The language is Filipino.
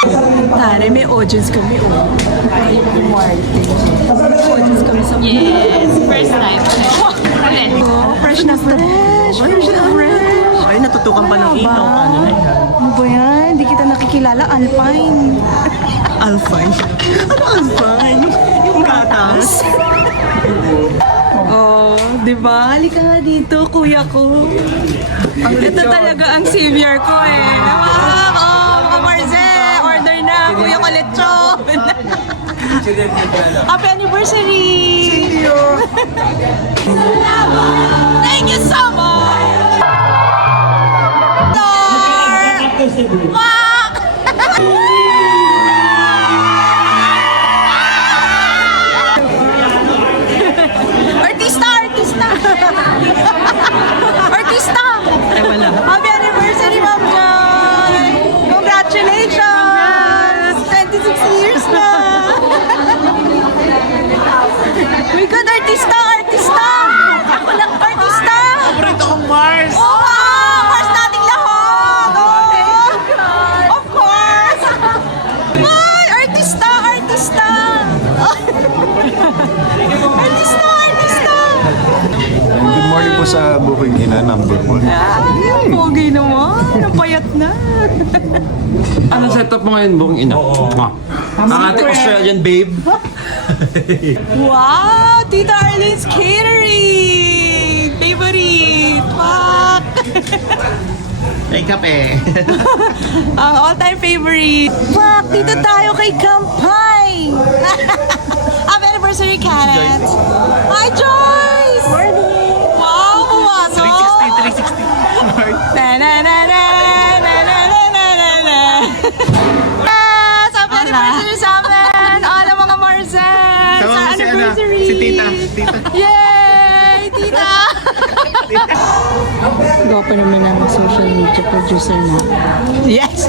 Tare, may audience kami. Ay, Martin. Audience kami sa Yes, first time. Ulit. Oh, fresh na fresh. Fresh na fresh. Ay, natutukan pa ng ilaw. Paano na yan? Ano ba yan? Hindi kita nakikilala. Alpine. Alpine. Ano Alpine? Yung gatas. Oh, di ba? Halika nga dito, kuya ko. Ito talaga ang savior ko eh. Mga Marze, order na. Kuya ko lechon. Happy anniversary! Thank you so much! Fuck! Artista! Artista! Artista! Ay, wala. Happy anniversary, Ma'am Joy! Congratulations! 26 years na! My God, artista! Artista! Ako lang artista! Paborito kong Mars! Oo! Mars nating lahat! Oo! Of course! Ay! Artista! Artista! Artista! Artista! Good morning po sa Booking Ina, number 1. Ay, pogi naman. Napayat na. Ano setup mo ngayon, buong ina? Ang ating Australian babe. Wow! Tita Arlene's Catering! Favorite! Fuck! Ay, kape. Ang all-time favorite. Fuck! Dito tayo kay Kampay! Happy anniversary, Kenneth! Hi, Joyce! Morning! Wow! Pumasok! 360. Na na na na na na na na na na. Yes! Happy anniversary sa amin! All ang mga Marcel! Sa anniversary! Si Tita. Yay! Tita! Gwapo naman ang social media producer na. Yes!